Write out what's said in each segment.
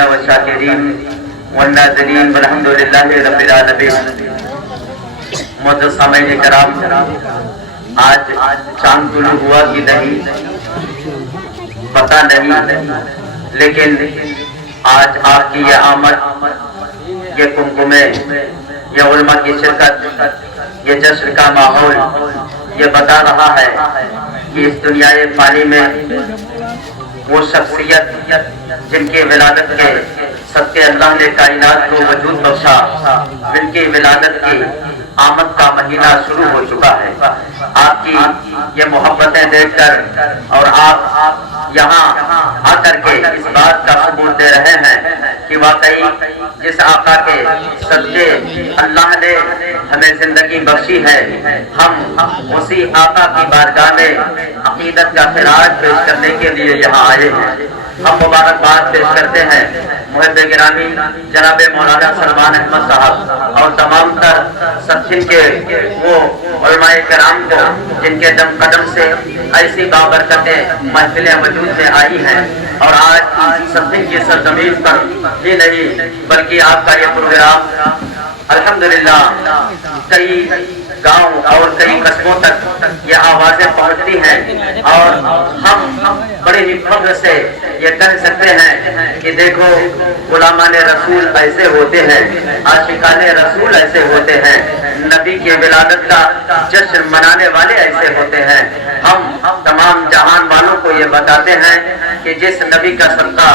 والشاکرین والناظرین والحمد للہ رب العالمین۔ معزز سامعین کرام، آج چاند طلوع ہوا کہ نہیں پتہ نہیں، لیکن آج آپ کی یہ آمد، یہ کمکمے، یہ علماء کی شرکت، یہ جشن کا ماحول یہ بتا رہا ہے کہ اس دنیائے فانی میں وہ شخصیت جن کی ولادت کے صدقے اللہ نے کائنات کو وجود بخشا، جن کی ولادت کی آمد کا مہینہ شروع ہو چکا ہے۔ آپ کی یہ محبتیں دیکھ کر اور آپ یہاں آ کر کے اس بات کا ثبوت دے رہے ہیں کہ واقعی جس آقا کے صدقے اللہ نے ہمیں زندگی بخشی ہے، ہم اسی آقا کی بارگاہ میں عقیدت کا خراج پیش کرنے کے لیے یہاں آئے ہیں۔ ہم مبارکباد پیش کرتے ہیں محب گرامی جناب مولانا سلمان احمد صاحب اور تمام تر سب کے وہ علماء کرام کو جن کے دم قدم سے ایسی بابرکتیں محفلیں وجود میں آئی ہیں، اور آج سب کی سرزمین پر ہی نہیں بلکہ آپ کا یہ پروگرام الحمدللہ کئی گاؤں اور کئی قصبوں تک یہ آوازیں پہنچتی ہیں، اور ہم بڑے ہی فخر سے یہ کہہ سکتے ہیں کہ دیکھو غلامان رسول ایسے ہوتے ہیں، عاشقان رسول ایسے ہوتے ہیں، نبی کی ولادت کا جشن منانے والے ایسے ہوتے ہیں۔ ہم تمام جہان والوں کو یہ بتاتے ہیں کہ جس نبی کا صدقہ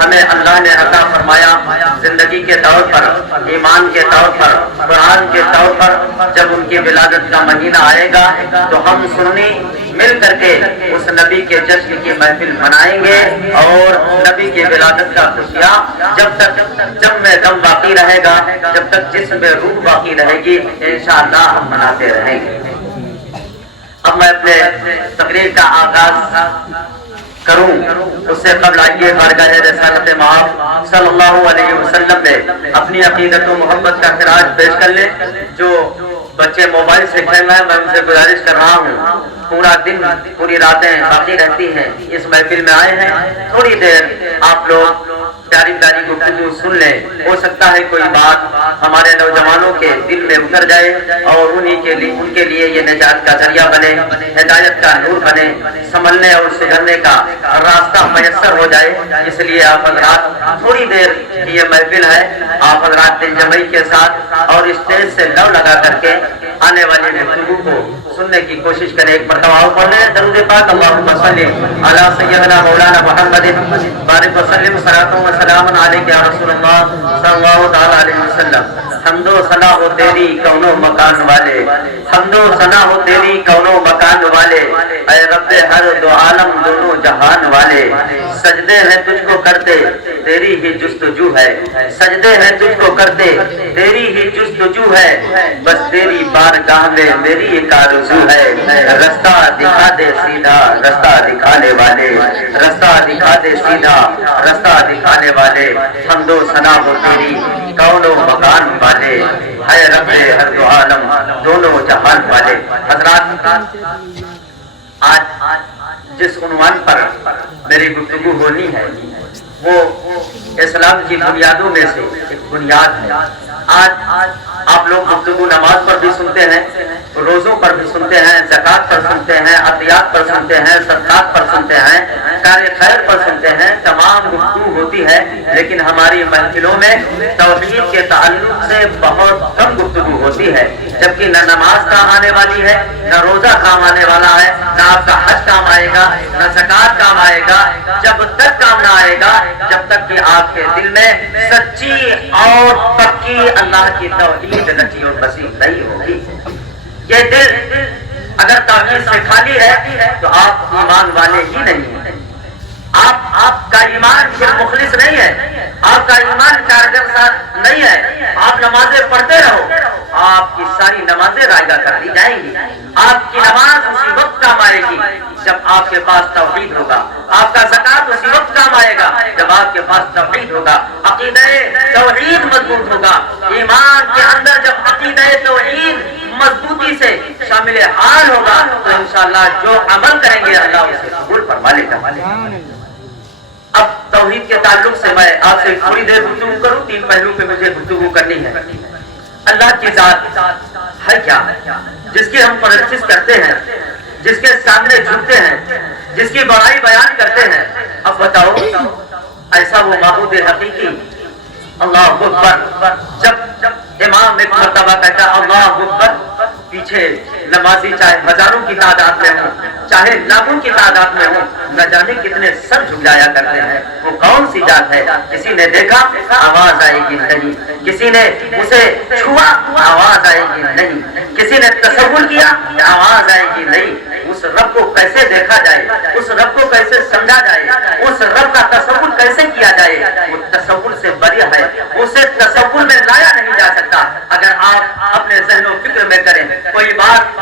ہمیں اللہ نے عطا فرمایا زندگی کے طور پر، ایمان کے طور پر، قرآن کے طور پر، جب ان کی ولادت کا مہینہ آئے گا تو ہم سنی مل کر کے اس نبی کے جشن کی محفل منائیں گے، اور نبی کی ولادت کا خوشیاں جب تک جب میں دم باقی رہے گا، جب تک جسم میں روح باقی رہے گی، انشاءاللہ ہم مناتے رہیں گے۔ اب میں اپنے تقریر کا آغاز کروں اس سے قبل آئیے بارگاہ رسالت مآب صلی اللہ علیہ وسلم میں اپنی عقیدت و محبت کا خراج پیش کر لیں۔ جو بچے موبائل سے کھیل رہے ہیں، میں ان سے گزارش کر رہا ہوں، پورا دن پوری راتیں باقی رہتی ہیں، اس محفل میں آئے ہیں، تھوڑی دیر آپ لوگ پیاری پیاری گفتگو سن لیں۔ ہو سکتا ہے کوئی بات ہمارے نوجوانوں کے دل میں اتر جائے اور ان کے لیے یہ نجات کا ذریعہ بنے، ہدایت کا نور بنے، سنبھلنے اور سدھرنے کا راستہ میسر ہو جائے۔ اس لیے آپ حضرات تھوڑی دیر کی یہ محفل ہے، آپ حضرات دل جمعی کے ساتھ اور اسٹیج سے لو لگا کر کے آنے والے گفتگو کو سننے کی کوشش کریں۔ ایک مرتبہ پڑھ لیں درود پاک اللہم صلی علی سیدنا مولانا محمد بارک وسلم صلاۃ و سلام علیک یا رسول اللہ صلی اللہ تعالی علیہ وسلم۔ حمد و ثنا ہو تیری کونو مکان والے، حمد و ثنا ہو تیری کونو مکان والے، اے رب ہر دو عالم دونوں جہان والے۔ سجدے ہیں تجھ کو کرتے تیری ہی جستجو ہے، سجدے ہیں تجھ کو کرتے تیری ہی جستجو ہے، بس تیری بارگاہ میں میری ایک آرزو ہے، رستہ دکھا دے سیدھا رستہ دکھانے والے، رستہ دکھا دے سیدھا رستہ دکھانے والے، حمد و ثنا ہو تیری کونو مکان والے، اے رب ہر دو عالم دونوں جہان والے۔ حضرات، آج جس عنوان پر میری گفتگو ہونی ہے وہ اسلام کی بنیادوں میں سے ایک بنیاد ہے۔ آج آپ لوگ گفتگو نماز پر بھی سنتے ہیں، روزوں پر بھی سنتے ہیں، زکوٰۃ پر سنتے ہیں، عطیات پر سنتے ہیں، صدقات پر سنتے ہیں، کار خیر پر سنتے ہیں، تمام گفتگو ہوتی ہے، لیکن ہماری محفلوں میں توحید کے تعلق سے بہت کم گفتگو ہوتی ہے، جبکہ نہ نماز کام آنے والی ہے، نہ روزہ کام آنے والا ہے، نہ آپ کا حج کام آئے گا، نہ زکوٰۃ کام آئے گا، جب تک کام نہ آئے گا جب تک کہ آپ کے دل میں سچی اور پکی اللہ کی توحید نچی اور بسی نہیں ہوگی۔ یہ دل اگر توحید سے خالی ہے تو آپ ایمان والے ہی نہیں ہیں، آپ کا ایمان پھر مخلص نہیں ہے، آپ کا ایمان کارگر ساتھ نہیں ہے۔ آپ نمازیں پڑھتے رہو، آپ کی ساری نمازیں رائگاں کر دی جائیں گی، آپ کی نماز اسی وقت کام آئے گی جب آپ کے پاس توحید ہوگا، آپ کا زکوٰۃ اسی وقت کام آئے گا جب آپ کے پاس توحید ہوگا، عقیدہ توحید مضبوط ہوگا۔ ایمان کے اندر جب عقیدہ توحید مضبوطی سے شامل حال ہوگا تو انشاءاللہ جو عمل کریں گے اللہ اسے قبول فرما لے گا۔ اب توحید کے تعلق سے میں آپ سے تھوڑی دیر گفتگو کروں، 3 پہلو پہ مجھے گفتگو کرنی ہے۔ اللہ کی ذات ہے کیا؟ جس کی ہم پرستش کرتے ہیں، جس کے سامنے جھکتے ہیں، جس کی بڑائی بیان کرتے ہیں، اب بتاؤ ایسا وہ معبود حقیقی اللہ اکبر، جب امام ایک مرتبہ کہتا ہے اللہ اکبر، پیچھے نمازی چاہے ہزاروں کی تعداد میں ہوں، چاہے لاکھوں کی تعداد میں ہوں، نہ جانے کتنے سر جھکایا کرتے ہیں۔ وہ کون سی ذات ہے؟ کسی نے دیکھا آواز آئے گی نہیں، کسی نے اسے چھوا آواز آئے گی نہیں، کسی نے تصور کیا آواز آئے گی نہیں۔ اس رب کو کیسے دیکھا جائے، اس رب کو کیسے سمجھا جائے، اس رب کا تصور کیسے کیا جائے؟ وہ تصور سے بری ہے، اسے تصور میں لایا نہیں جا سکتا۔ اگر آپ اپنے ذہن و فکر میں کریں کوئی بات،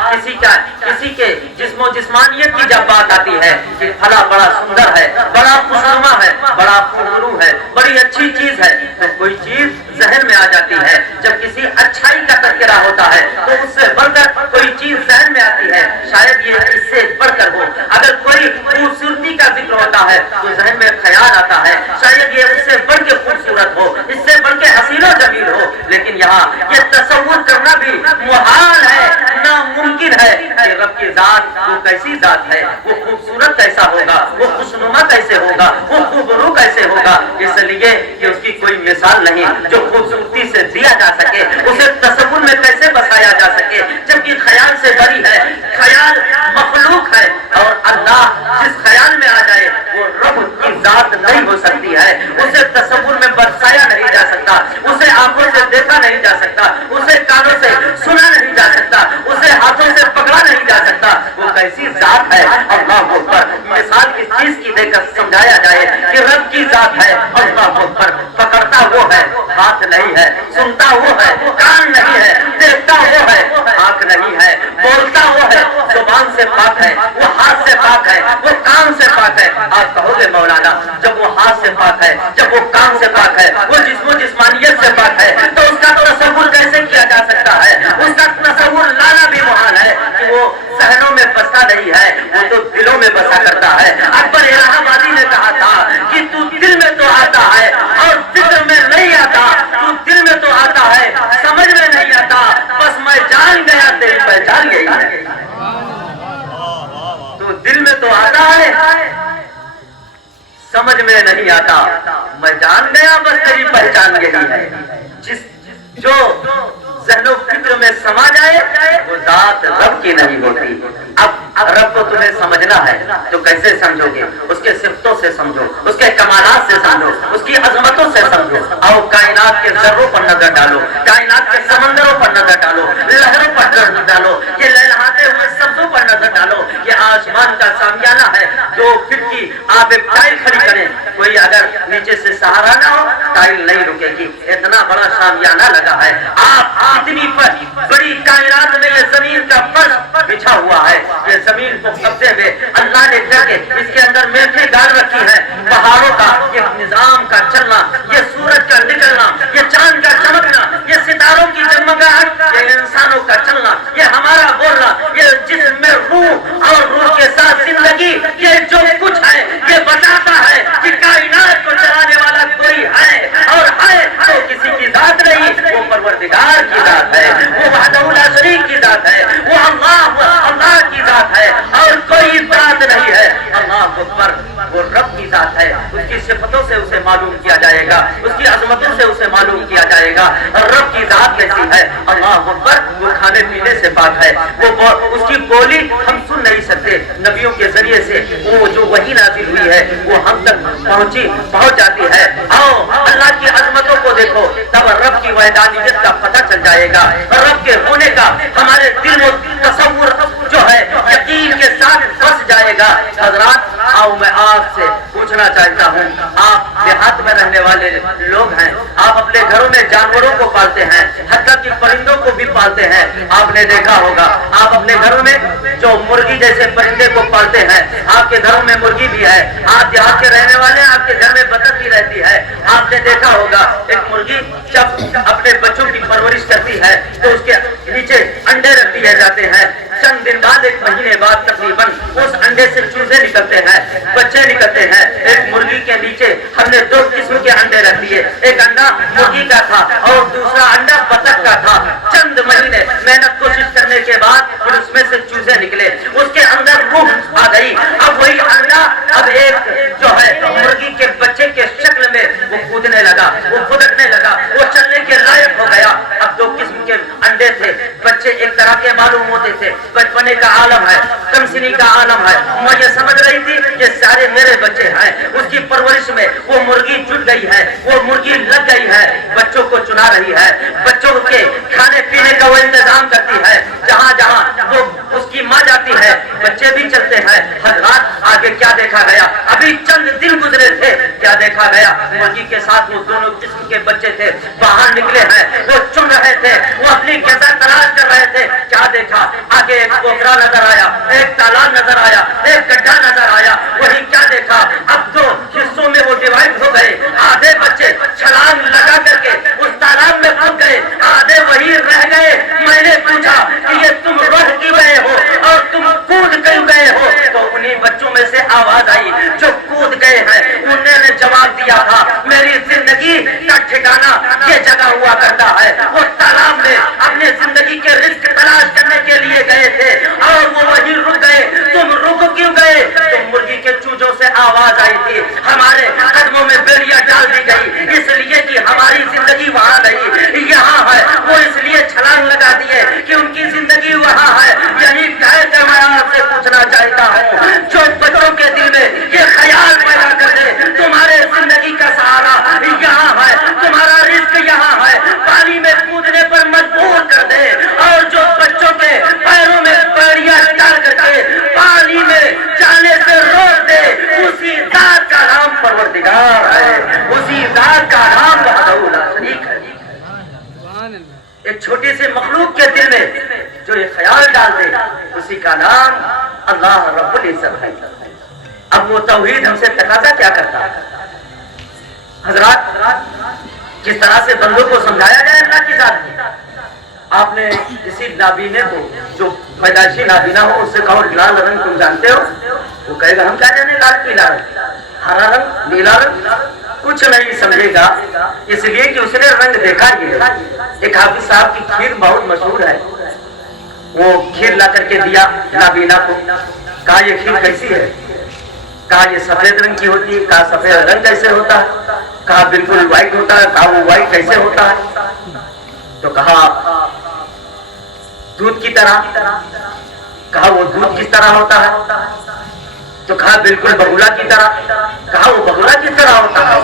کسی کے جسم و جسمانیت کی جب بات آتی ہے کہ فلاں بڑا سندر ہے، بڑا خوشنما ہے، بڑا خوبرو ہے، بڑی اچھی چیز ہے، تو کوئی چیز ذہن میں آ جاتی ہے۔ جب کسی اچھائی کا تذکرہ ہوتا ہے تو اس سے بڑھ کر کوئی چیز ذہن میں آتی ہے، شاید یہ اس سے بڑھ کر ہو۔ اگر کوئی خوبصورتی کا ذکر ہوتا ہے تو ذہن میں خیال آتا ہے، شاید یہ اس سے بڑھ کے خوبصورت ہو، اس سے بڑھ کے حسین و جمیل ہو۔ لیکن یہاں یہ تصور کرنا بھی محال ہے، ناممکن ہے کہ رب کی ذات وہ کیسی ذات ہے، وہ خوبصورت کیسا ہوگا، وہ خوشنما کیسے ہوگا، وہ خوبرو کیسے ہوگا۔ اس لیے کہ اس کی کوئی مثال نہیں جو خوبصورتی سے دیا جا سکے، اسے تصور میں کیسے بسایا جا سکے، جبکہ خیال سے بری ہے، خیال مخلوق ہے، اور اللہ جس خیال میں آ جائے وہ رب کی ذات نہیں ہو سکتی ہے۔ اسے تصور میں بسایا نہیں جا سکتا، اسے آنکھوں سے دیکھا نہیں جا سکتا، اسے کانوں سے سنا نہیں جا سکتا، اسے ہاتھوں سے پکڑا نہیں جا سکتا۔ وہ کیسی ذات ہے، اللہ اکبر۔ مثال کس چیز کی دے کر سمجھایا جائے کہ رب کی ذات ہے، اللہ اکبر۔ پکڑتا وہ ہے، ہاتھ نہیں ہے، سنتا وہ ہے، کان نہیں ہے، دیکھتا وہ ہے، آنکھ نہیں ہے، بولتا وہ ہے، زبان سے پاک ہے، وہ ہاتھ سے پاک ہے، وہ کان سے پاک ہے۔ آپ کہو گے مولانا جب وہ ہاتھ سے پاک ہے، جب وہ کان سے پاک ہے، وہ جسم و جسمانیت سے پاک ہے، تو اس کا تصور کیسے کیا جا سکتا ہے؟ اس کا تصور لانا بھی محال ہے کہ وہ ذہنوں میں بستا نہیں ہے، وہ تو دلوں میں بسا کرتا ہے۔ اکبر الہ آبادی نے کہا تھا کہ تو دل میں تو آتا ہے اور فکر میں نہیں آتا، تو دل میں تو آتا ہے سمجھ میں نہیں آتا، بس میں جان گیا تیری پہچان یہی ہے۔ تو دل میں تو آتا ہے سمجھ میں نہیں آتا، میں جان گیا بس تیری پہچان یہی ہے۔ جو ذہن و فکر میں سما جائے وہ ذات رب کی نہیں ہوتی۔ اب رب کو تمہیں سمجھنا ہے تو کیسے سمجھو گے؟ اس کے صفتوں سے سمجھو، اس کے کمالات سے سمجھو، اس کی عظمتوں سے سمجھو۔ آؤ کائنات کے ذروں پر نظر ڈالو، کائنات کے سمندروں پر نظر ڈالو، لہروں پر نظر ڈالو، یہ لہلہاتے ہوئے سبزوں پر نظر ڈالو۔ یہ آسمان کا سامیانہ ہے، 2 فٹ کی آپ ایک ٹائل کھڑی کریں، کوئی اگر نیچے سے سہارا نہ ہو ٹائل نہیں رکے گی، اتنا بڑا سامیانہ لگا ہے۔ آپ اتنی بڑی کائنات میں یہ زمین کا فرش بچھا ہوا ہے، یہ زمین کو قبضے میں اللہ نے کر کے اس کے اندر میٹھی ڈال رکھی ہے۔ پہاڑوں کا یہ نظام کا چلنا، یہ سورج کا نکلنا، یہ چاند کا چمکنا، یہ ستاروں کی جگمگاہٹ، یہ انسانوں کا چلنا، یہ ہمارا بولنا، یہ جسم میں روح اور روح کے ساتھ زندگی، یہ جو کچھ ہے یہ بتاتا ہے کہ کائنات کو چلانے والا کوئی ہے، اور ہے تو کسی کی ذات نہیں، وہ پروردگار کی ذات ہے، وہ وحدہ لا شریک کی ذات ہے، وہ اللہ کی ذات ہے، اور کوئی ذات نہیں ہے۔ اللہ اکبر، وہ رب کی ذات ہے، اس کی صفتوں سے اسے معلوم کیا جائے گا، اس کی عظمتوں سے اسے معلوم کیا جائے گا۔ رب کی ذات کیسی ہے؟ اللہ اکبر، وہ کھانے پینے سے پاک ہے، وہ اس کی بولی ہم سن نہیں سکتے، نبیوں کے ذریعے سے وہ جو وحی نازل ہوئی ہے وہ ہم تک پہنچ جاتی ہے۔ آؤ اللہ کی عظمتوں کو دیکھو، تب رب کی وحدانیت کا پتہ چل جائے گا، رب کے ہونے کا ہمارے دل و تصور جو ہے یقین کے ساتھ بس جائے گا۔ حضرات آؤ میں آپ سے پوچھنا چاہتا ہوں، آپ دیہات میں رہنے والے لوگ ہیں، آپ اپنے گھروں میں جانوروں کو پالتے ہیں، حتیٰ کہ پرندوں کو بھی پالتے ہیں۔ آپ نے دیکھا ہوگا آپ اپنے گھروں میں جو مرغی جیسے پرندے کو پالتے ہیں، آپ کے گھروں میں مرغی بھی ہے، آپ دیہات کے رہنے والے آپ کے گھر میں بطخ بھی رہتی ہے۔ آپ نے دیکھا ہوگا ایک مرغی جب اپنے بچوں کی پرورش کرتی ہے تو اس کے نیچے انڈے رکھ دیے جاتے ہیں، چند دن بعد، ایک مہینے بعد تقریباً اس انڈے سے چوزے نکلتے ہیں، بچے نکلتے ہیں. ایک مرغی کے نیچے ہم نے 2 قسم کے انڈے رکھ دیے. ایک انڈا مرغی کا تھا اور دوسرا انڈا بطخ کا تھا. چند مہینے محنت کوشش کرنے کے بعد پھر اس میں سے چوزے نکلے. اس کے اندر روح آ گئی. اب وہی انڈا اب ایک جو ہے مرغی کے بچے کے شکل میں وہ کودنے لگا، وہ پھدکنے لگا، وہ چلنے کے لائق ہو گیا. اب 2 قسم کے انڈے تھے. بچے ایک طرح کے معلوم ہوتے تھے. بچپنے کا عالم ہے، کمسنی کا عالم ہے. مجھے سمجھ رہی تھی یہ سارے میرے بچے ہیں. اس کی پرورش میں وہ مرغی جٹ گئی ہے، وہ مرغی لگ گئی ہے، بچوں کو چنا رہی ہے، بچوں کے کھانے پینے کا وہ انتظام کرتی ہے. جہاں جہاں وہ اس کی ماں جاتی ہے بچے بھی چلتے ہیں. حضرات آگے کیا دیکھا گیا؟ ابھی چند دن گزرے تھے، کیا دیکھا گیا؟ مرغی کے ساتھ وہ دونوں قسم کے بچے تھے، باہر نکلے ہیں، وہ چن رہے تھے، وہ اپنی غذا تلاش کر رہے تھے. کیا دیکھا؟ آگے ایک پوکھرا نظر آیا، ایک تالاب نظر آیا، ایک گڈھا نظر آیا. وہی کیا دیکھا؟ اب 2 حصوں میں وہ ڈیوائڈ ہو گئے. آدھے بچے چھلانگ لگا کر کے اس تالاب میں پھنس گئے، آدھے وہی رہ گئے. میں نے پوچھا کہ یہ تم روح کیوں گئے ہو اور تم کود کیوں گئے ہو؟ تو انہیں بچوں میں سے آواز آئی جو کود گئے ہیں. انہوں نے جواب دیا تھا میری زندگی کا ٹھکانا یہ جگہ ہوا کرتا ہے. وہ تالاب میں اپنے زندگی کے رزق تلاش کرنے کے لیے گئے تھے اور وہ وہیں رک گئے. تم رک کیوں گئے؟ تم مرغی کے چوجوں سے آواز آئی تھی ہمارے قدموں میں بیڑیاں ڈال دی گئی اس لیے کہ ہماری زندگی وہاں نہیں یہاں ہے. وہ اس لیے چھلانگ لگا دیے کہ ان کی زندگی وہاں ہے. یہی کہہ کر میں آپ سے پوچھنا چاہتا ہوں جو بچوں کے دل میں یہ خیال پیدا کر دے تمہارے زندگی کا سہارا یہاں ہے، تمہارا رزق یہاں ہے، پانی میں کودنے پر مجبور کر دے اور جو بچوں کے پیروں میں بیڑیاں ڈال کر کے پانی میں جانے سے روک دے، اسی ذات کا نام پروردگار ہے، اسی ذات کا نام وحدہ لا شریک ہے. ایک چھوٹی سی مخلوق کے دل میں جو یہ خیال ڈال دے اسی کا نام اللہ رب العزت ہے. اب وہ توحید ہم سے تقاضا کیا کرتا ہے؟ حضرات جس طرح سے بندوں کو سمجھایا جائے اللہ کی ذات کی. آپ نے کسی نابینے کو جو پیدائشی نابینا ہو اس سے کہو لال رنگ تم جانتے ہو؟ وہ کہے گا ہم کیا جانے لال پیلا رنگ، ہرا رنگ، نیلا رنگ، کچھ نہیں سمجھے گا اس لیے کہ اس نے رنگ دیکھا ہی ہے. ایک حافظ صاحب کی کھیر بہت مشہور ہے. وہ کھیر لا کر کے دیا نابینا کو، کہا یہ کھیر کیسی ہے؟ کہا یہ سفید رنگ کی ہوتی ہے. کہا سفید رنگ کیسے ہوتا ہے؟ کہا بالکل وائٹ ہوتا ہے. کہا وہ وائٹ کیسے ہوتا ہے؟ تو کہا دودھ کی طرح. کہا وہ دودھ کس طرح ہوتا ہے؟ تو کہا بالکل بگولا کی طرح. کہا وہ بگولا کس طرح ہوتا ہے؟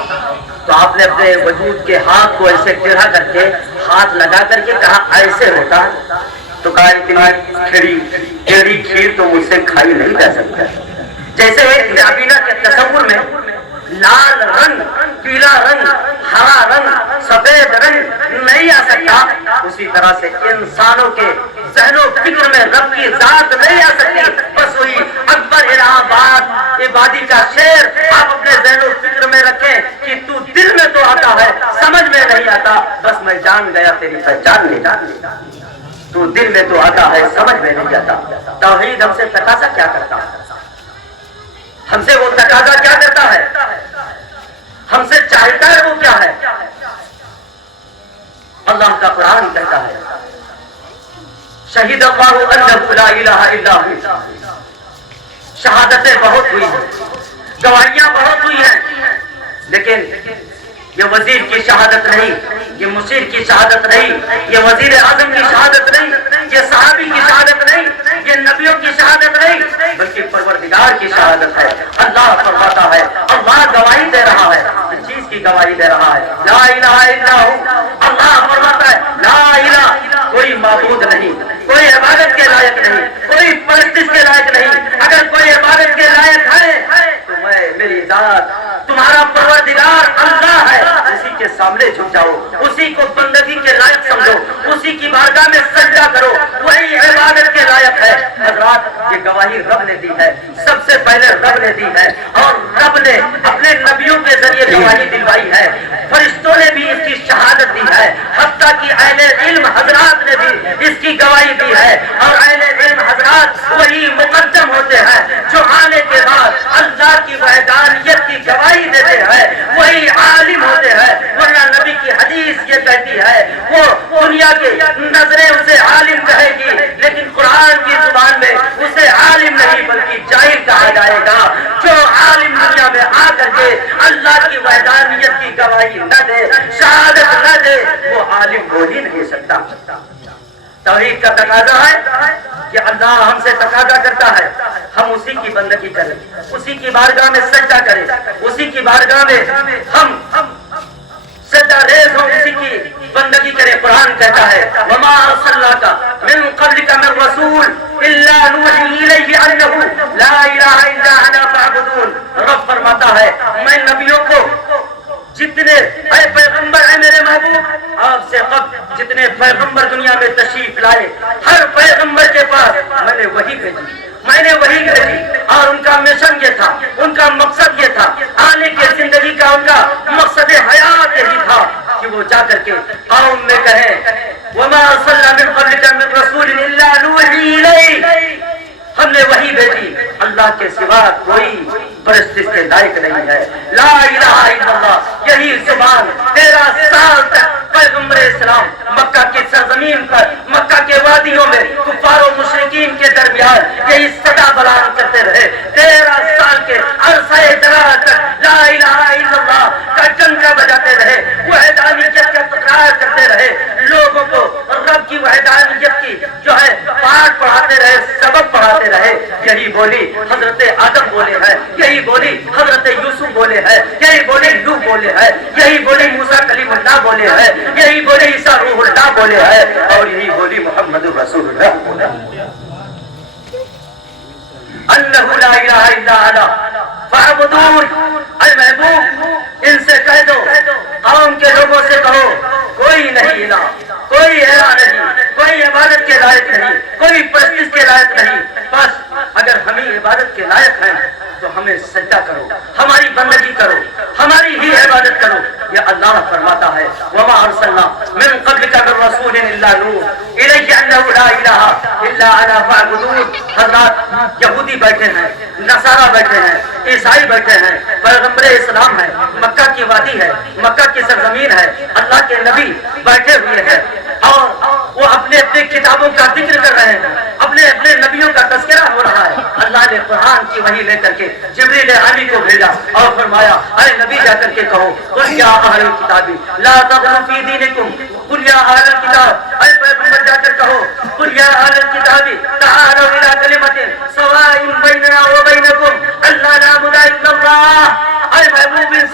تو آپ نے اپنے وجود کے ہاتھ کو ایسے ٹیڑھا کر کے ہاتھ لگا کر کے کہا ایسے ہوتا ہے. تو کہا اتنی ٹیڑھی کھیر تو مجھ سے کھائی نہیں جا سکتا. جیسے ایک نابینا کے تصور میں لال رنگ، پیلا رنگ، ہرا رنگ، سفید رنگ نہیں آ سکتا، اسی طرح سے انسانوں کے ذہن و فکر میں رب کی ذات نہیں آ سکتی. بس وہی اکبر الہ آباد عبادی کا شعر آپ اپنے ذہن و فکر میں رکھیں کہ تو دل میں تو آتا ہے سمجھ میں نہیں آتا. بس میں جان گیا تیری پہچان نہیں، تو دل میں تو آتا ہے سمجھ میں نہیں آتا. توحید ہم سے تقاضا کیا کرتا ہے؟ ہم سے وہ تقاضا کیا کرتا ہے؟ ہم سے چاہتا ہے وہ کیا ہے؟ اللہ کا قرآن کہتا ہے شہید اللہ انہ لا الہ الا ہوا. شہادتیں بہت ہوئی ہیں، گواہیاں بہت ہوئی ہیں، لیکن یہ وزیر کی شہادت نہیں، یہ مشیر کی شہادت نہیں، یہ وزیر اعظم کی شہادت نہیں، یہ صحابی کی شہادت نہیں، یہ نبیوں کی شہادت نہیں، بلکہ پروردگار کی شہادت ہے. اللہ فرماتا ہے، اللہ گواہی دے رہا ہے، اس چیز کی گواہی دے رہا ہے لا الہ الا ہو. اللہ فرماتا ہے لا الہ، کوئی معبود نہیں، کوئی عبادت کے لائق نہیں، کوئی پرستش کے لائق نہیں. اگر کوئی عبادت کے لائق ہے تو میں میری ذات تمہارا پروردگار اللہ ہے، اسی کے سامنے جھک جاؤ، اسی کو بندگی کے لائق سمجھو، اسی کی بارگاہ میں سجدہ کرو، وہی عبادت کے لائق ہے. حضرات یہ گواہی رب نے دی ہے، سب سے پہلے رب نے دی ہے، اور رب نے اپنے نبیوں کے ذریعے گواہی دلوائی ہے. فرشتوں نے بھی اس کی شہادت دی ہے، حتیٰ کہ اہل علم حضرات نے بھی اس کی گواہی دی ہے، اور اہل علم حضرات گواہی دیتے ہیں وہی عالم ہوتے ہیں، ورنہ نبی کی حدیث یہ کہتی ہے وہ دنیا کی نظریں اسے عالم کہے گی لیکن قرآن کی زبان میں اسے عالم نہیں بلکہ جاہل کہا جائے گا۔ جو عالم دنیا میں آ کر کے اللہ کی وحدانیت کی گواہی نہ دے، شہادت نہ دے، وہ عالم ہو ہی نہیں سکتا۔ توحید کا تقاضا ہے کہ اللہ ہم سے تقاضا کرتا ہے ہم اسی کی بندگی کریں، اسی کی بارگاہ میں سجدہ کریں، اسی کی بارگاہ میں ہم سجدہ ریز ہوں، اسی کی بندگی کریں۔ قرآن کہتا ہے وما ارسلناک من قبلک من رسول الا نوحی الیہ انہ لا الہ الا انا فاعبدون۔ رب فرماتا ہے میں نبیوں کو جتنے اے پیغمبر اے میرے محبوب آپ سے قبل جتنے پیغمبر دنیا میں تشریف لائے ہر پیغمبر کے پاس میں نے وحی بھیجی اور ان کا مشن یہ تھا، ان کا مقصد یہ تھا، آنے کی زندگی کا ان کا مقصد حیات یہی تھا کہ وہ جا کر کے قوم میں کہیں وما ارسلنا من قبلک من رسول الا نوحی الیہ، ہم نے وحی بھیجی اللہ کے سوا کوئی پرستش کے لائق نہیں ہے، لا الہ الا اللہ۔ یہی زبان 13 سال تک پیغمبر اسلام مکہ کی سرزمین پر مکہ کے وادیوں میں کفار و مشرکین کے درمیان یہی صدا بلند کرتے رہے، 13 سال کے عرصہ دراز تک لا الہ الا اللہ کا ڈنکا بجاتے رہے، وحدانیت کا تکرار کرتے رہے، لوگوں کو رب کی وحدانیت کی جو ہے پاٹ پڑھاتے رہے، سبق پڑھاتے رہے۔ یہی بولی حضرت آدم بولے ہیں، یہی بولی حضرت یوسف بولے ہیں، یہی بولی نوح بولے ہیں، یہی بولی موسیٰ کلیم اللہ بولے ہیں، یہی بولی عیسیٰ روح اللہ بولے ہیں، اور یہی بولی محمد رسول اللہ بولے انہ لا الہ الا انا فاعبدون۔ اے محبوب ان سے کہہ دو، قوم کے لوگوں سے کہو کوئی نہیں الہ، کوئی الہ نہیں، کوئی عبادت کے لائق نہیں، کوئی پرستش کے لائق نہیں، بس اگر ہم ہی عبادت کے لائق ہیں تو ہمیں سجدہ کرو، ہماری بندگی کرو، ہماری ہی عبادت کرو۔ یہ اللہ فرماتا ہے وما ارسلنا من قبلک من رسول الا نوحی الیہ انہ لا الہ الا انا فاعبدون۔ حضرات یہودی بیٹھے ہیں، نصارہ بیٹھے ہیں، عیسائی بیٹھے ہیں، پیغمبر اسلام ہے، مکہ کی وادی ہے، مکہ کی سرزمین ہے، اللہ کے نبی بیٹھے ہوئے ہیں اور وہ اپنے اپنے کتابوں کا ذکر کر رہے ہیں، اپنے اپنے نبیوں کا تذکرہ ہو رہا ہے۔ اللہ نے قرآن کی وحی لے کر کے جبریل امین کو بھیجا اور فرمایا اے نبی جا کر کے کہو قل یا اہل الکتاب لا تغلوا فی دینکم، قل یا اہل الکتاب، اے پیغمبر جا کر کہو قل یا اہل الکتاب تعالوا الی کلمۃ سواء بیننا وبینکم الا نعبد الا اللہ۔ اے محبوب ان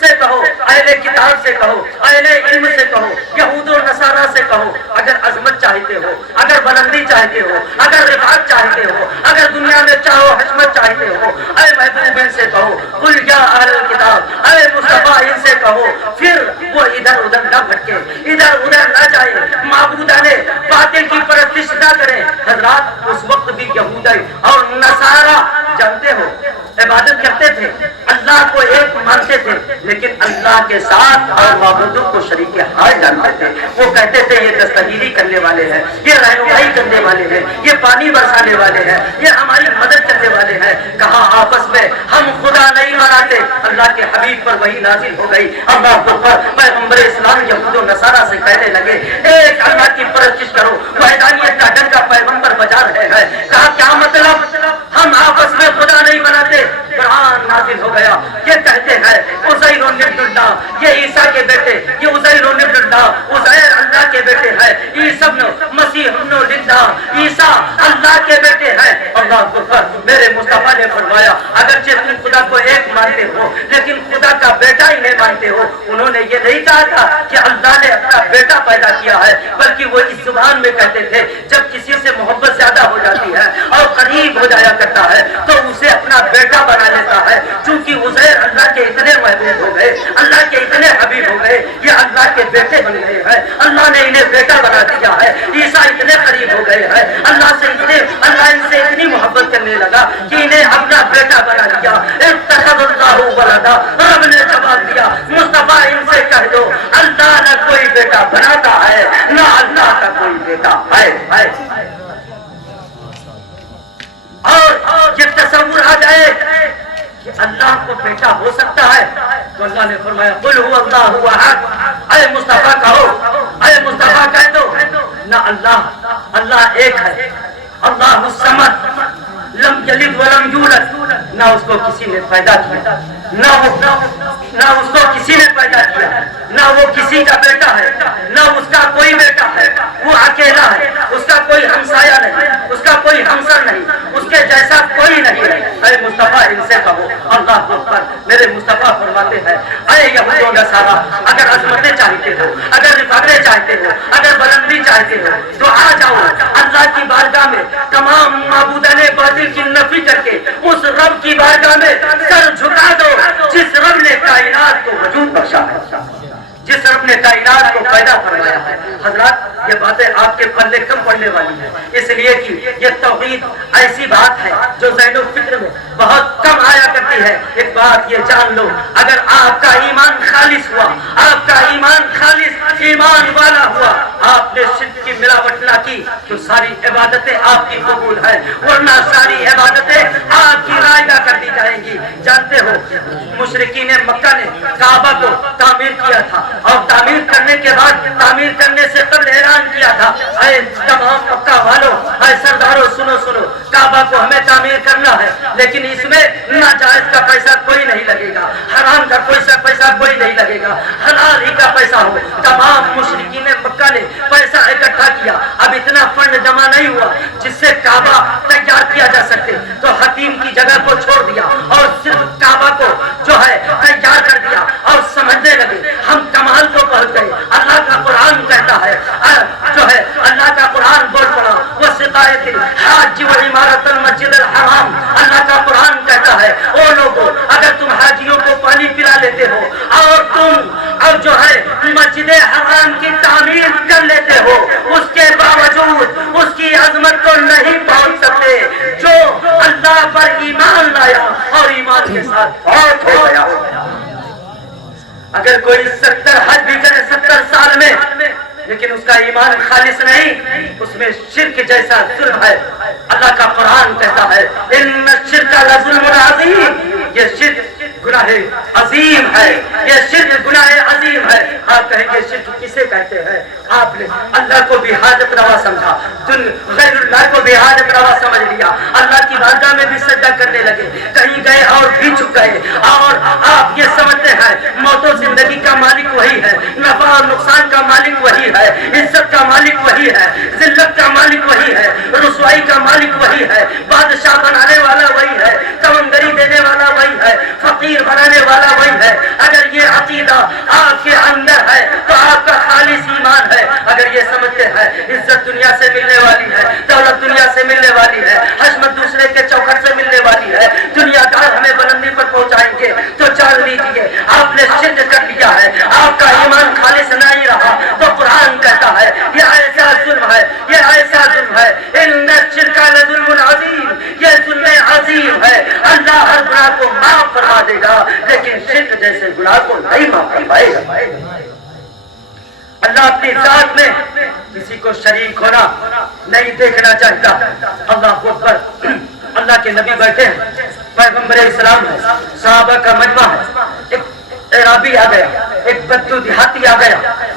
سے کہو اہل کتاب سے کہو، اہل علم سے کہو، یہود و نصارہ سے کہو، اگر عظمت چاہتے ہو، اگر بلندی چاہتے ہو، اگر رفعت چاہتے ہو، اگر دنیا میں چاہو حشمت چاہتے ہو، اے محبوب ان سے کہو قل یا اہل الکتاب، اے مصطفیٰ ان سے کہو، پھر وہ ادھر ادھر نہ بھٹکے، ادھر ادھر نہ جائے، معبودان باطل کی پرستش نہ کریں۔ حضرات اس وقت بھی یہودی اور نصارہ جانتے ہو عبادت کرتے تھے، اللہ کو ایک مانتے تھے، لیکن اللہ کے ساتھ اور معبودوں کو شریک حال جانتے تھے۔ وہ کہتے تھے یہ دستگیری کرنے والے ہیں، یہ رہنمائی کرنے والے ہیں، یہ پانی برسانے والے ہیں، یہ ہماری مدد کرنے والے ہیں۔ کہا آپس میں ہم خدا نہیں مناتے، اللہ کے حبیب پر وہی نازل ہو گئی۔ اللہ اکبر، پیغمبر اسلام یہود و نصارہ سے کہنے لگے ایک اللہ کی پرستش کرو، وحدانیت کا ڈنکا پیغمبر بجا رہے ہیں۔ کہا کیا مطلب؟ ہم آپس میں خدا نہیں بناتے۔ قرآن نازل ہو گیا، یہ کہتے ہیں عزیر ابن اللہ، یہ عیسیٰ کے بیٹے، یہ عزیر ابن اللہ، عزیر اللہ کے بیٹے ہیں، عیسیٰ ابن مسیح ابن اللہ، عیسیٰ اللہ کے بیٹے ہیں۔ اللہ اکبر، میرے مصطفیٰ نے فرمایا اگرچہ تم خدا کو ایک مانتے ہو لیکن خدا کا بیٹا ہی نہیں مانتے ہو۔ انہوں نے یہ نہیں کہا تھا کہ اللہ نے اپنا بیٹا پیدا کیا ہے، بلکہ وہ اس زبان میں کہتے تھے جب کسی سے محبت زیادہ ہو جاتی ہے اور قریب ہو جایا کرتا ہے تو اسے اپنا بیٹا بنا لیتا ہے۔ چونکہ عزیر اللہ کے اتنے محبوب ہو گئے، اللہ کے اتنے حبیب ہو گئے، یہ اللہ کے بیٹے بن گئے ہیں، اللہ نے انہیں بیٹا بنا دیا ہے۔ عیسیٰ اتنے قریب ہو گئے ہیں، اللہ ان سے اتنی محبت کرنے لگا کہ انہیں اپنا بیٹا بنا دیا۔ اتخذ اللہ ولدا، رب نے جواب دیا مصطفیٰ ان سے کہہ دو اللہ نہ کوئی بیٹا بناتا ہے نہ اللہ کا کوئی بیٹا ہے۔ اور یہ تصور آ جائے اللہ کو بیٹا ہو سکتا ہے؟ تو اللہ نے فرمایا قل هو اللہ احد، اے مصطفیٰ کہو، اے مصطفیٰ کہہ دو نہ اللہ ایک ہے، اللہ الصمد لم یلد ولم یولد، نہ اس کو کسی نے پیدا کیا، نہ اس کو کسی نے پیدا کیا، نہ وہ کسی کا بیٹا ہے، نہ اس کا کوئی بیٹا ہے، وہ اکیلا ہے، اس کا کوئی ہمسایہ نہیں، اس کا کوئی ہمسر نہیں، اس کے جیسا کوئی نہیں ہے۔ اے مصطفیٰ ان سے کہو اللہ اکبر۔ میرے مصطفیٰ فرماتے ہیں اے یہود و نصارا، اگر عظمتیں چاہتے ہو، اگر رفعتیں چاہتے ہو، اگر بلندی چاہتے ہو تو آ جاؤ اللہ کی بارگاہ میں، تمام معبودان باطل کی نفی کر کے اس رب کی بارگاہ میں سر جھکا دو جس رب نے کائنات کو وجود بخشا ہے، جس رب نے کائنات کو پیدا فرمایا ہے۔ حضرات یہ باتیں آپ کے پلے کم پڑنے والی ہیں، اس لیے کہ یہ توحید ایسی بات ہے جو ذہن و فکر میں بہت کم آیا کرتی ہے۔ ایک بات یہ جان لو، اگر آپ کا ایمان خالص ہوا، آپ کا ایمان خالص ایمان والا ہوا، آپ نے شرک کی ملاوٹ نہ کی تو ساری عبادتیں آپ کی قبول ہیں، ورنہ ساری عبادتیں آپ کی رائگاں کر دی جائیں گی۔ جانتے ہو مشرکین مکہ نے کعبہ کو تعمیر کیا تھا، اور تعمیر کرنے کے بعد، تعمیر کرنے سے قبل اعلان کیا تھا اے تمام مکہ والوں، اے سرداروں سنو کعبہ کو ہمیں تعمیر کرنا ہے، لیکن اس میں ناجائز کا پیسہ کوئی نہیں لگے گا، حرام کا پیسہ کوئی نہیں لگے گا، حلال ہی کا پیسہ ہو۔ تمام مشرکین مکہ نے پیسہ اکٹھا کیا، اب اتنا فنڈ جمع نہیں ہوا جس سے کعبہ تیار کیا جا سکے، تو حتیم کی جگہ کو چھوڑ دیا اور صرف کعبہ کو جو ہے تیار کر دیا، اور سمجھنے لگے ہم کمال کو پہنچ گئے۔ اللہ کا قرآن کہتا ہے جو ہے اللہ کا قرآن بول پڑا وسقایت الحاج وعمارت المسجد الحرام، اللہ کا قرآن کہتا ہے او لوگوں اگر تم حاجیوں کو پانی پلا لیتے ہو اور تم اب جو ہے مسجد حرام کی تعمیر کر لیتے ہو، اس کے باوجود اس کی عظمت کو نہیں پہنچ سکتے جو اللہ پر ایمان لایا اور ایمان کے ساتھ فوت ہو گیا۔ اگر کوئی 70 حج بھی کرے 70 سال میں، لیکن اس کا ایمان خالص نہیں، اس میں شرک جیسا ظلم ہے۔ اللہ کا قرآن کہتا ہے ان الشرک لظلم عظیم، یہ شرک گناہ عظیم ہے، یہ شرک گناہ عظیم ہے۔ آپ کہیں گے شرک کسے کہتے ہیں؟ آپ نے اللہ کو بھی حاجت روا سمجھا، غیر اللہ کو بھی حاجت روا سمجھ لیا، اللہ کی بارگاہ میں بھی سجدہ کرنے لگے، کہیں گئے اور بھی چک گئے، اور آپ یہ سمجھتے ہیں موت و زندگی کا مالک وہی ہے، نفع اور نقصان کا مالک وہی ہے، عزت کا مالک وہی ہے، ذلت کا مالک وہی ہے، رسوائی کا مالک وہی ہے، بادشاہ بنانے والا وہی ہے، توانگری دینے والا وہی ہے، فقیر بنانے والا وہی ہے۔ اگر یہ عقیدہ آپ کے اندر ہے تو آپ کا خالص ایمان ہے۔ اگر یہ سمجھتے ہیں عزت دنیا سے ملنے والی ہے، دولت دنیا سے ملنے والی ہے، حشمت دوسرے کے چوکھٹ سے ملنے والی ہے، دنیا دار ہمیں بلندی پر پہنچائیں گے، تو جان لیجیے آپ نے شرک کر لیا ہے، آپ کا ایمان خالص نہیں رہا۔ تو قرآن کہتا ہے یہ ایسا ظلم ہے، یہ ایسا ظلم ہے، ان الشرک لظلم عظیم، یہ ظلم عظیم ہے۔ اللہ ہر گناہ کو معاف فرما دے گا، لیکن شرک جیسے گناہ کو نہیں معاف فرمائے گا۔ اللہ اپنی ذات میں کسی کو شریک ہونا نہیں دیکھنا چاہتا۔ اللہ اکبر۔ اللہ کے نبی بیٹھے ہیں، پیغمبر اسلام ہے، صحابہ کا مجمع ہے، ایک اعرابی آ گیا، ایک بدو دیہاتی آ گیا،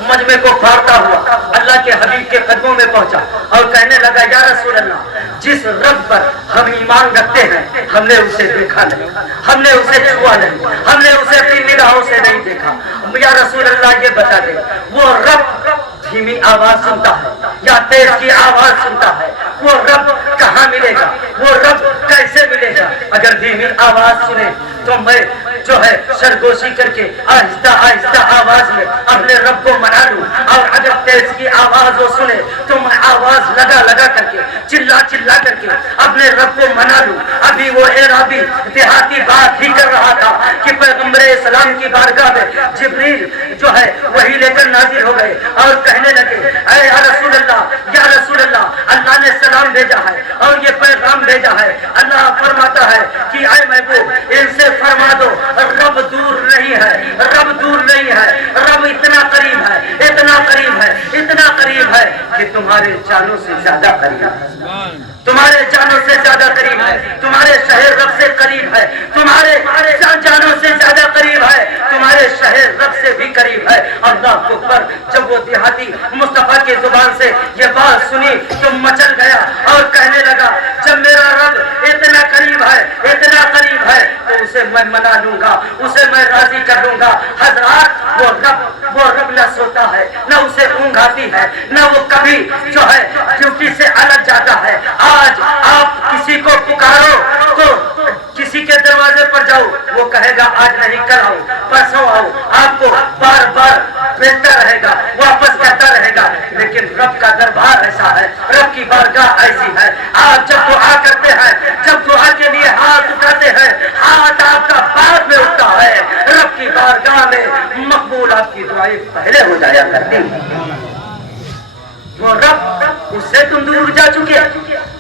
مجمع کو پھاڑتا ہوا اللہ کے حبیب کے قدموں میں پہنچا اور کہنے لگا یا رسول اللہ، جس رب پر ہم ایمان رکھتے ہیں ہم نے اسے دیکھا نہیں، ہم نے اسے چھوا نہیں، ہم نے اسے اپنی نگاہوں سے نہیں دیکھا، یا رسول اللہ یہ بتا دیں وہ رب دھیمی آواز سنتا ہے یا تیز کی آواز سنتا ہے؟ وہ رب کہاں ملے گا؟ وہ رب کیسے ملے گا؟ اگر دھیمی آواز سنے تو میں جو ہے سرگوشی کر کے آہستہ آہستہ آواز میں اپنے رب کو منا لوں، اور اگر تیز کی آواز وہ سنے تو میں آواز لگا لگا کر کے چلا چلا کر کے اپنے رب کو منا لوں۔ ابھی وہ اعرابی دیہاتی بات ہی کر رہا تھا کہ پیغمبر اسلام کی بارگاہ میں جبریل جو ہے وہی لے کر نازل ہو گئے اور کہنے لگے اے یا رسول اللہ، یا رسول اللہ، اللہ نے سلام بھیجا ہے اور یہ پیغام بھیجا ہے۔ اللہ فرماتا ہے کہ اے محبوب ان سے فرما دو رب دور نہیں ہے، رب دور نہیں ہے، رب اتنا قریب ہے، اتنا قریب ہے، اتنا قریب ہے کہ تمہارے جانوں سے زیادہ قریب ہے، تمہارے جانوں سے زیادہ قریب ہے، تمہارے شہر رب سے قریب ہے، تمہارے جانوں سے زیادہ قریب ہے، تمہارے شہر رب سے بھی قریب ہے۔ اللہ اکبر۔ جب وہ دیہاتی مصطفیٰ کی زبان سے یہ بات سنی تو مچل گیا اور کہنے لگا جب میرا رب اتنا قریب ہے، اتنا قریب ہے تو اسے میں منا لوں گا، اسے میں راضی کر لوں گا۔ حضرات وہ رب نہ سوتا ہے، نہ اسے اونگ آتی ہے، نہ وہ کبھی جو ہے ڈیوٹی سے الگ جاتا ہے۔ آج آپ کسی کو پکارو تو کسی کے دروازے پر جاؤ، وہ کہے گا آج نہیں کل آؤ، پرسوں آؤ، آپ کو بار بار بھیجتا رہے گا، واپس کرتا رہے گا۔ لیکن رب کا دربار ایسا ہے، رب کی بارگاہ ایسی ہے، آپ جب دعا کرتے ہیں، جب دعا کے لیے ہاتھ اٹھاتے ہیں، ہاتھ آپ کا بعد میں اٹھتا ہے، رب کی بارگاہ میں مقبول آپ کی دعائیں پہلے ہو جایا کرتی ہیں۔ وہ رب اس سے تم دور جا چکے،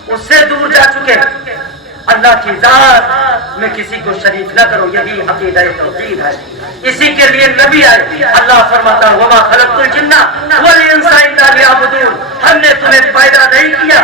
اس سے دور جا چکے۔ اللہ کی ذات میں کسی کو شریک نہ کرو، یہی عقیدہ توحید ہے۔ اسی کے لیے نبی آئے، اللہ فرماتا ہے وما خلقت الجن والانس الا لیعبدون، ہم نے تمہیں پیدا نہیں کیا،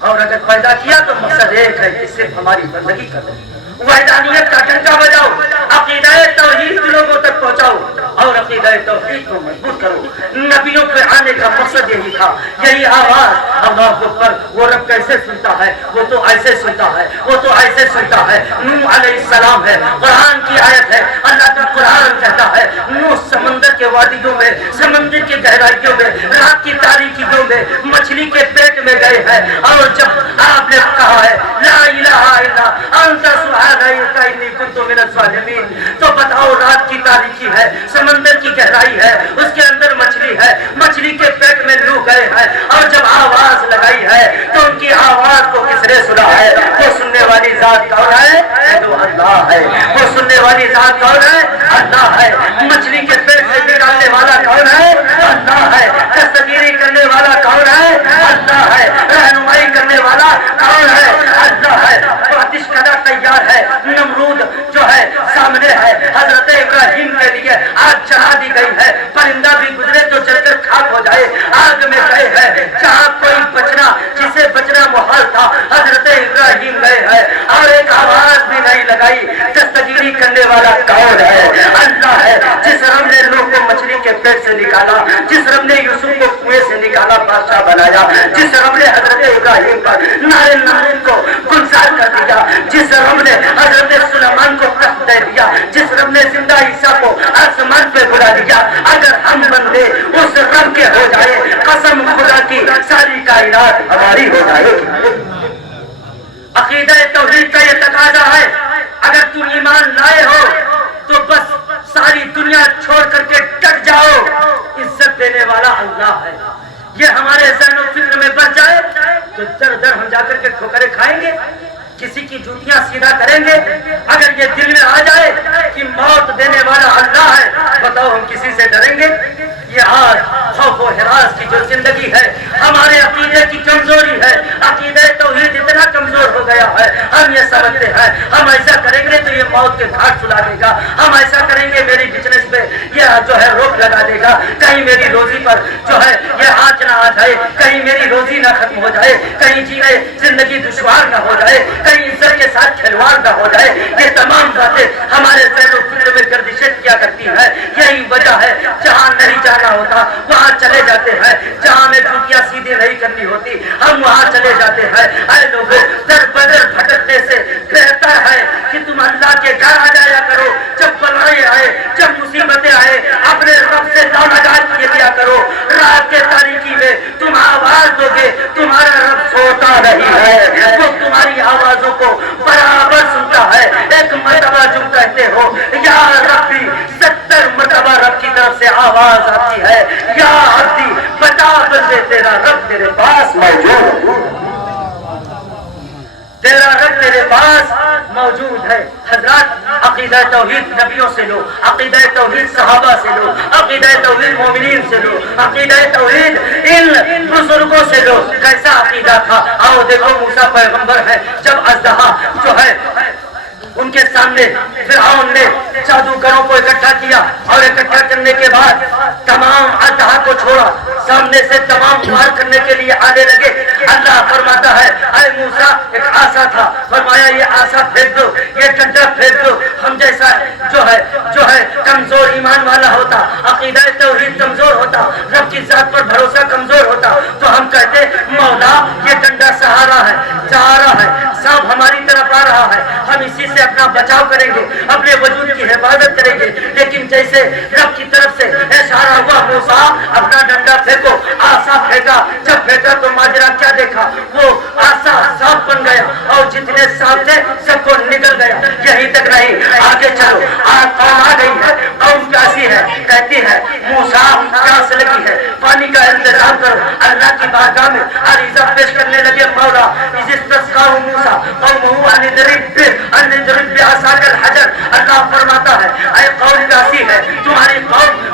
اور اگر پیدا کیا تو مقصد ایک ہے کہ صرف ہماری بندگی کرو، وحدانیت کا ڈنکا بجاؤ، عقیدہ توحید لوگوں تک پہنچاؤ اور عقیدہ توحید کو مضبوط کرو۔ نبیوں پہ آنے کا مقصد یہی تھا، یہی آواز اللہ اکبر۔ وہ رب کیسے سنتا ہے؟ وہ تو ایسے سنتا ہے، وہ تو ایسے سنتا ہے۔ نوح علیہ السلام ہے، قرآن کی آیت ہے، اللہ کا قرآن کہتا ہے نوح سمندر کے وادیوں میں، سمندر کی گہرائیوں میں، رات کی تاریکیوں میں، مچھلی کے پیٹ میں گئے ہیں، اور جب آپ نے کہا ہے لا الہ الا انت سبحانک انی کنت من الظالمین، تو بتاؤ رات کی تاریکی ہے، سمندر کی گہرائی ہے، اس کے اندر مچھلی ہے، مچھلی کے پیٹ میں لو گئے ہیں، اور جب آواز لگائی ہے تو ان کی آواز کو کس نے سنا ہے؟ وہ سننے والی ذات کون ہے؟ تو اللہ ہے۔ وہ سننے والی ذات کون ہے؟ اللہ ہے۔ مچھلی کے پیٹ سے نکالنے والا کون ہے؟ اللہ ہے۔ دستگیری کرنے والا کون ہے؟ اللہ ہے۔ رہنمائی کرنے والا کون ہے؟ اللہ ہے۔ تو آتش کدا تیار ہے، نمرود جو ہے سامنے ہے، حضرت ابراہیم کے لیے آگ چڑھا دی گئی ہے، پرندہ بھی گزرے تو جل کر خاک ہو جائے، آگ میں گئے ہیں، جہاں کوئی بچنا جسے بچنا محال تھا حضرت ابراہیم گئے ہیں، اور ایک آواز بھی نہیں لگائی۔ دستگیری کرنے والا کون ہے؟ اللہ ہے۔ جس رب نے لوگ کو مچھلی کے پیٹ سے نکالا، جس رب نے یوسف کو کنویں سے نکالا بادشاہ بنایا، جس رب نے حضرت ابراہیم پر نارن کو گلزار کر دیا، جس رب نے حضرت سلیمان کو تخت دے دیا، جس رب نے زندہ عیسیٰ کو آسمان پہ بلا دیا، اگر ہم بندے اس رب کے ہو جائے، قسم خدا کی ساری کائنات ہماری ہو جائے گی۔ عقیدہ توحید کا یہ تقاضا ہے، اگر تم ایمان لائے ہو تو بس ساری دنیا چھوڑ کر کے ڈٹ جاؤ، عزت دینے والا اللہ ہے۔ یہ ہمارے ذہن و فکر میں بچ جائے تو در در ہم جا کر کے ٹھوکریں کھائیں گے، کسی کی جوتیاں سیدھا کریں گے۔ اگر یہ دل میں آ جائے کہ موت دینے والا اللہ ہے، بتاؤ ہم کسی سے ڈریں گے؟ یہ آج خوف و ہراس کی جو زندگی ہے، ہمارے عقیدے کی کمزوری ہے، عقیدہ توحید اتنا کمزور ہو گیا ہے، ہم یہ سمجھتے ہیں ہم ایسا کریں گے تو یہ موت کے گھاٹ سلا دے گا، ہم ایسا کریں گے میری بزنس پہ یہ جو ہے روک لگا دے گا، کہیں میری روزی پر جو ہے یہ آنچ نہ آ جائے، کہیں میری روزی نہ ختم ہو جائے، کہیں جینے زندگی دشوار نہ ہو جائے، کہیں عزت کے ساتھ کھلواڑ نہ ہو جائے۔ یہ تمام باتیں ہمارے ذہن و فکر میں گردشیں کیا کرتی ہے۔ یہی وجہ ہے جہاں نہیں جانا ہوتا وہاں چلے جاتے ہیں، جہاں ہمیں ڈیوٹیاں سیدھی نہیں کرنی ہوتی ہم وہاں چلے جاتے ہیں۔ اے لوگوں، در بدر بھٹکنے سے بہتر ہے کہ تم اللہ کے گھر آ جایا کرو، جب بلائیں آئے، جب مصیبتیں آئے، اپنے رب سے دعوت کیا کرو۔ رات کے تاریکی میں تم آواز دو گے، تمہارا رب سوتا نہیں ہے، وہ تمہاری آوازوں کو برابر سنتا ہے۔ ایک مرتبہ جو کہتے ہو یا ربی، 70 مرتبہ رب کی طرف سے آواز آتی ہے یا عبدی، بتا بندے تیرا رب تیرے پاس موجود، تیرا رب تیرے پاس موجود ہے۔ حضرات، عقیدہ توحید نبیوں سے لو، عقیدہ توحید صحابہ سے لو، عقیدہ توحید مومنین سے لو، عقیدہ توحید ان بزرگوں سے لو۔ کیسا عقیدہ تھا؟ آؤ دیکھو، موسیٰ پیغمبر ہے، جب اژدہا جو ہے ان کے سامنے فرعون نے جادوگروں کو اکٹھا کیا اور اکٹھا کرنے کے بعد تمام اژدہا کو چھوڑا، سامنے سے تمام وار کرنے کے لیے آنے لگے۔ اللہ فرماتا ہے اے موسیٰ ایک آسا تھا، فرمایا یہ آسا پھینک دو، یہ ڈنڈا پھینک دو۔ ہم جیسا جو ہے کمزور ایمان والا ہوتا، عقیدہ توحید کمزور ہوتا، رب کی ذات پر بھروسہ کمزور ہوتا تو ہم کہتے مولا یہ ڈنڈا سہارا ہے، سہارا ہے، سانپ ہماری طرف آ رہا ہے، ہم اسی سے اپنا بچاؤ کریں گے، اپنے وجود کی حفاظت کریں گے۔ لیکن جیسے رب کی طرف سے اشارہ ہوا موسیٰ اپنا ڈنڈا پھینکو، آسا پھینکا، جب پھینکا تو ماجرا کیا دیکھا، وہ آسا سانپ بن گیا اور جتنے سانپ تھے سب کو نکل گیا۔ یہی تک نہیں، آگے چلو، آج قوم آ گئی ہے، قوم پیاسی ہے، کہتی ہے موسیٰ پیاس لگی ہے، پانی کا انتظام کرو۔ اللہ کی بارگاہ میں عریضہ پیش کرنے لگے، مولا اذ استسقاه موسیٰ قومه ان اضرب بعصاك الحجر۔ اللہ فرماتا ہے اے قوم پیاسی ہے، تمہاری قوم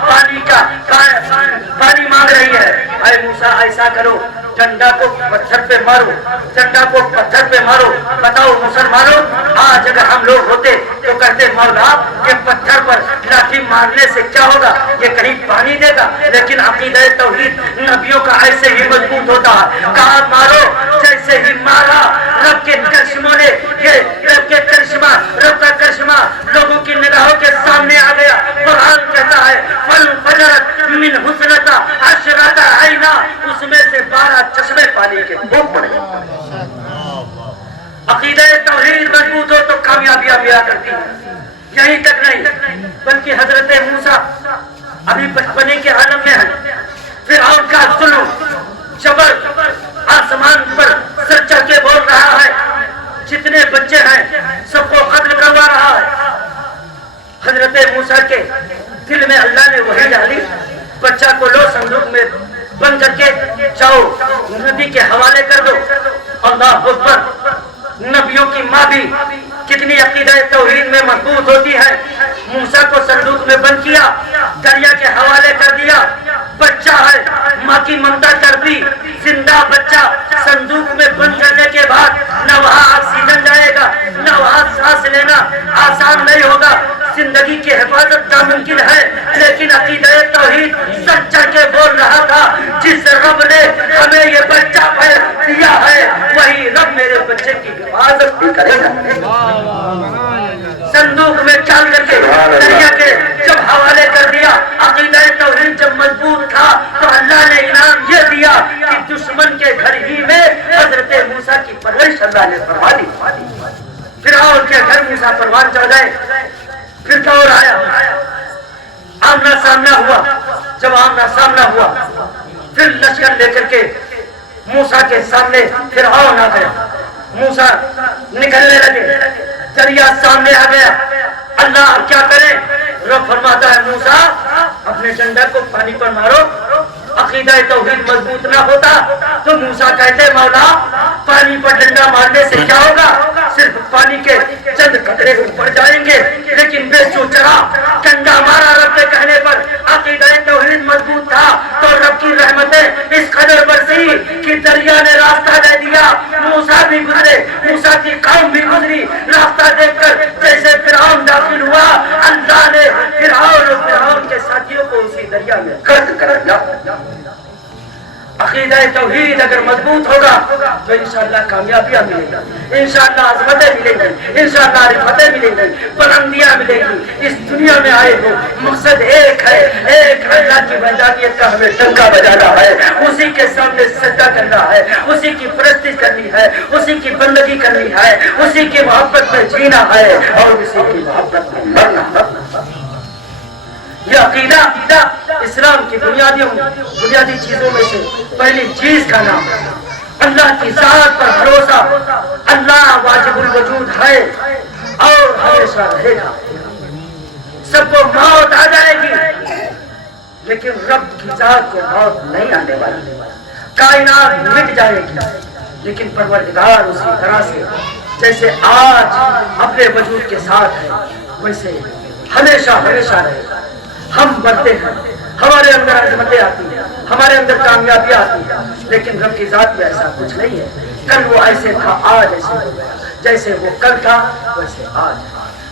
پانی مانگ رہی ہے، اے موسیٰ ایسا کرو ڈنڈا کو پتھر پہ مارو، ڈنڈا کو پتھر پہ مارو۔ بتاؤ مسلمانوں، آج اگر ہم لوگ ہوتے تو کہتے مولا یہ پتھر پر لاٹھی مارنے سے کیا ہوگا، یہ کہیں پانی دے گا؟ لیکن عقیدہ توحید نبیوں کا ایسے ہی مضبوط ہوتا ہے، کہا مارو، جیسے ہی مارا رب کے کرشموں نے، رب کا کرشمہ لوگوں کی نگاہوں کے سامنے آ گیا۔ قرآن کہتا ہے فَانْفَجَرَتْ مِنْ حُسْنَتَا عَشْرَةَ عَيْنًا، اس میں سے 12 چشمے پانی کے بھوک پڑے۔ عقیدہ توحید مضبوط ہو تو کامیابیاں ملا کرتی ہیں۔ یہیں تک نہیں بلکہ حضرت موسیٰ ابھی بچپنے کے عالم میں ہیں، فرعون کا ظلم جبر آسمان پر سر چڑھ کے بول رہا ہے، جتنے بچے ہیں سب کو قتل کروا رہا ہے۔ حضرت موسیٰ کے دل میں اللہ نے وحی ڈالی، بچہ کو لو صندوق میں بند کر کے جاؤ ندی کے حوالے کر دو۔ اللہ اکبر، نبیوں کی ماں بھی کتنی عقیدہ توحید میں مضبوط ہوتی ہے۔ موسیٰ کو صندوق میں بند کیا، دریا کے حوالے کر دیا، بچہ ہے، ماں کی ممتا کر دی، زندہ بچہ صندوق میں بند کرنے کے بعد نہ وہاں آکسیجن جائے گا، نہ وہاں سانس لینا آسان نہیں ہوگا، زندگی کی حفاظت ناممکن ہے۔ لیکن عقیدہ توحید سچ چڑھ کے بول رہا تھا، جس رب نے ہمیں یہ بچہ دیا ہے وہی رب میرے بچے کی حفاظت بھی کرے گا۔ صندوق میں ڈال کر کے دریا کے جب حوالے کر دیا، عقیدہ توحید جب مضبوط تھا تو اللہ نے انعام یہ دیا کہ دشمن کے گھر ہی میں حضرت موسیٰ کی پرورش اللہ نے فرما دی۔ فرعون کے گھر موسیٰ پروان چڑھ گئے، پھر دور آیا، آمنا سامنا ہوا۔ جب آمنا سامنا ہوا پھر لشکر لے کر کے موسیٰ کے سامنے فرعون آ گیا، موسیٰ نکلنے لگے، دریا سامنے آ گیا۔ اللہ اب کیا کرے؟ رب فرماتا ہے موسیٰ اپنے ڈنڈا کو پانی پر مارو۔ عقیدہ توحید مضبوط نہ ہوتا تو موسیٰ کہتے مولا پانی پر ڈنڈا مارنے سے کیا ہوگا، صرف پانی کے چند قطرے اوپر جائیں گے۔ لیکن بے چوچرا ڈنڈا مارا رب کے کہنے پر، عقیدہ توحید مضبوط تھا تو رب کی رحمتیں اس قدر برسی کہ دریا نے راستہ دے دیا، موسیٰ بھی گزرے، موسیٰ کی قوم بھی گزری۔ راستہ دیکھ کر جیسے فرعون داخل ہوا، اللہ نے فرعون اور فرعون کے ساتھیوں کو اسی دریا میں غرق کر دیا۔ عقیدہ توحید اگر مضبوط ہوگا تو انشاءاللہ کامیابیاں ملیں گی، انشاءاللہ عظمتیں ملیں گی، انشاءاللہ رفعتیں ملیں گی، بلندیاں ملیں گی۔ اس دنیا میں آئے ہو مقصد ایک ہے، ایک اللہ کی وحدانیت کا ہمیں ڈنکا بجانا ہے، اسی کے سامنے سجدہ کرنا ہے، اسی کی پرستش کرنی ہے، اسی کی بندگی کرنی ہے، اسی کی محبت میں جینا ہے اور اسی کی محبت میں مرنا۔ یہ عقیدہ اسلام کی بنیادی چیزوں میں سے پہلی چیز کا نام ہے اللہ کی ذات پر بھروسہ۔ اللہ واجب الوجود ہے اور ہمیشہ رہے گا۔ سب کو موت آ جائے گی لیکن رب کی ذات کو موت نہیں آنے والی۔ کائنات مٹ جائے گی لیکن پروردگار اسی طرح سے جیسے آج اپنے وجود کے ساتھ ہے ویسے ہمیشہ رہے گا۔ ہم بڑھتے ہیں، ہمارے اندر عظمتیں آتی ہیں، ہمارے اندر کامیابیاں آتی ہیں، لیکن رب کی ذات میں ایسا کچھ نہیں ہے۔ کل وہ ایسے تھا، آج ایسے ہو گیا، جیسے وہ کل تھا ویسے آج ہے۔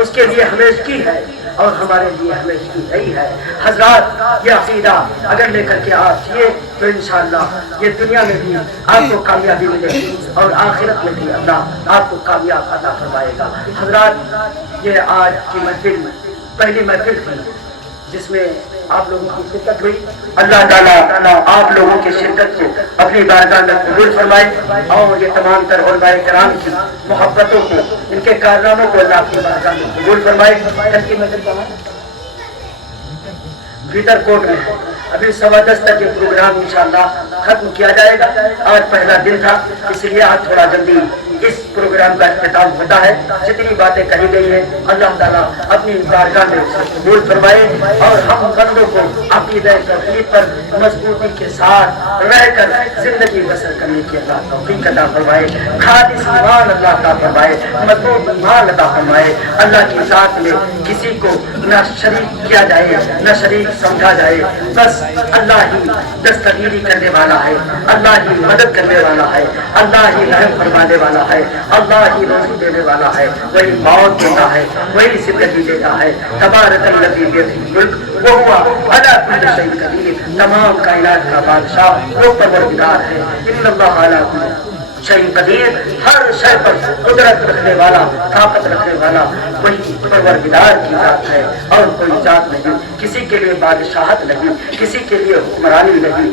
اس کے لیے ہمیشہ کی ہے اور ہمارے لیے ہمیشہ کی نہیں ہے۔ حضرات یہ عقیدہ اگر لے کر کے آپ جیے تو انشاءاللہ یہ دنیا میں بھی آپ کو کامیابی ملے گی اور آخرت میں بھی اللہ آپ کو کامیاب عطا فرمائے گا۔ حضرات یہ آج کی محفل پہلی محفل تھی جس میں آپ لوگوں کی شرکت ہوئی۔ اللہ تعالیٰ آپ لوگوں کی شرکت کو اپنی بارگاہ میں قبول فرمائے اور یہ تمام تر علماء کرام کی محبتوں کو، ان کے کارناموں کو اللہ کی بارگاہ میں قبول فرمائے۔ کل کی محفل کہاں؟ پیٹر کوٹ میں ابھی 10:15 تک یہ پروگرام انشاءاللہ ختم کیا جائے گا۔ آج پہلا دن تھا اس لیے آج تھوڑا جلدی اس پروگرام کا اختتام ہوتا ہے۔ جتنی باتیں کہی گئی ہیں اللہ تعالیٰ اپنی بارگاہ میں قبول فرمائے اور ہم بندوں کو عقیدہ توحید پر مضبوطی کے ساتھ رہ کر زندگی بسر کرنے کی اللہ توفیق عطا فرمائے، خالص ایمان اللہ عطا فرمائے، مضبوط ایمان عطا فرمائے۔ اللہ کی ذات میں کسی کو نہ شریک کیا جائے نہ شریک سمجھا جائے، بس اللہ ہی دستگیری کرنے والا ہے، اللہ ہی مدد کرنے والا ہے، اللہ ہی رحم فرمانے والا ہے، اللہ ہی روزی دینے والا ہے، وہی موت دیتا ہے، وہی زندگی دیتا ہے۔ تبارک الذی بیدہ الملک وہو علی کل شیء قدیر، تمام کائنات کا بادشاہ وہ پروردگار ہے۔ ان اللہ علی کل شیء قدیر، ہر شے پر قدرت رکھنے والا، طاقت رکھنے والا وہی پروردگار کی ذات ہے اور کوئی ذات نہیں۔ کسی کے لیے بادشاہت نہیں، کسی کے لیے حکمرانی نہیں۔